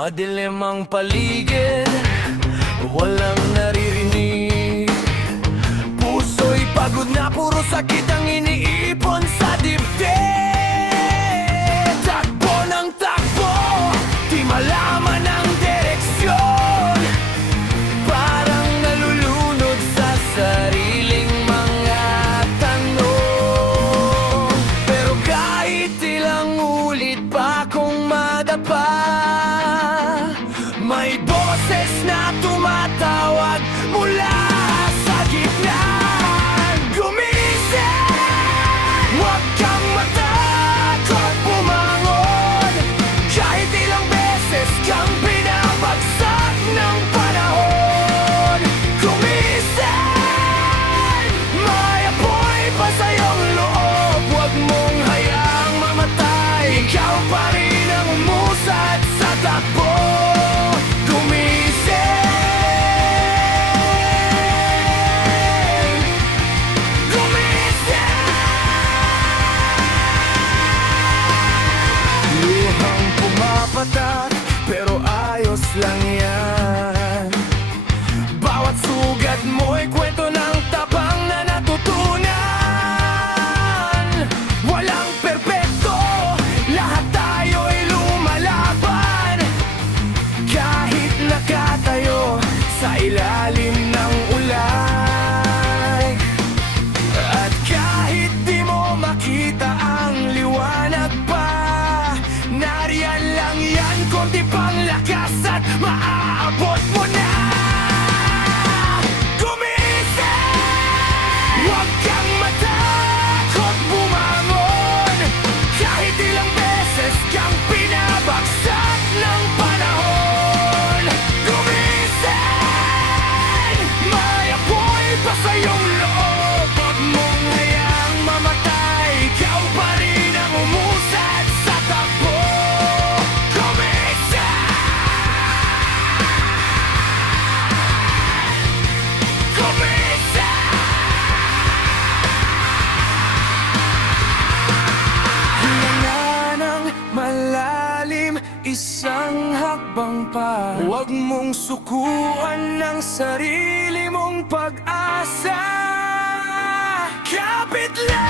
Madilim ang paligid, walang naririnig. Puso'y pagod na, puro sakit ang iniipon sa dibdib. Takbo ng takbo, di malaman ang direksyon. Parang nalulunod sa sariling mga tanong. Pero kahit ilang ulit pa kung madapa, may boses na tumatawag mula sa gitna. Gumising! Huwag kang matakot bumangon. Kahit ilang beses kang pinabagsak ng panahon. Gumising! May apoy pa sa iyong loob. Huwag mong hayaang mamatay. Ikaw pa rin ang umusad sa takbo. Pero ayos lang yan. Bawat sugat mo'y kwento ng tapang na natutunan. Walang perpekto, lahat tayo'y lumalaban. Kahit nakatayo sa ilalim ng ulan, at kahit di mo makita ang liwanag pa, nariyan lang yan, konti pang lakas at maaabot mo na. Gumising! Huwag kang matakot bumangon. Kahit ilang beses kang pinabagsak ng panahon. Gumising! May apoy pa sa iyong loob. Huwag mong hayaang mamatay. Ikaw pa rin ang umusad sa takbo. Malalim, isang hakbang pa. Huwag mong sukuan ng sarili mong pag-asa. Kapit lang!